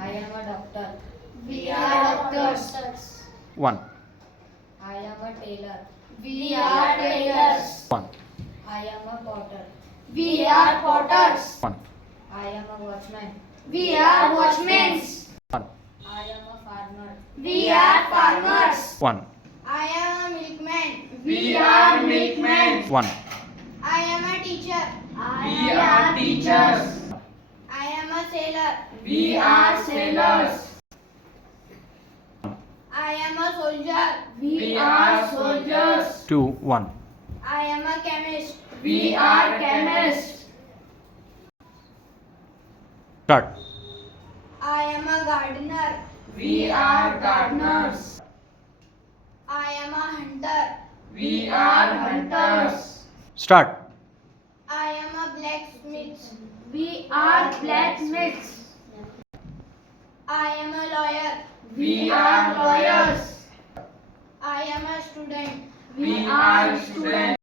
I am a doctor. We are doctors. 1. I am a tailor. We are tailors. 1. I am a potter. We are potters. 1. I am a watchman. We are watchmen. 1. I am a farmer. We are farmers. 1. I am a milkman. We are milkmen. 1. I am a teacher. We are teachers. I am a sailor. We are sailors. I am a soldier. We are soldiers. 2. 1. I am a chemist. We are chemists. Start. I am a gardener. We are gardeners. I am a hunter. We are hunters. Start. I am a blacksmith. We are blacksmiths. I am a lawyer. We are lawyers. I am a student. We are students.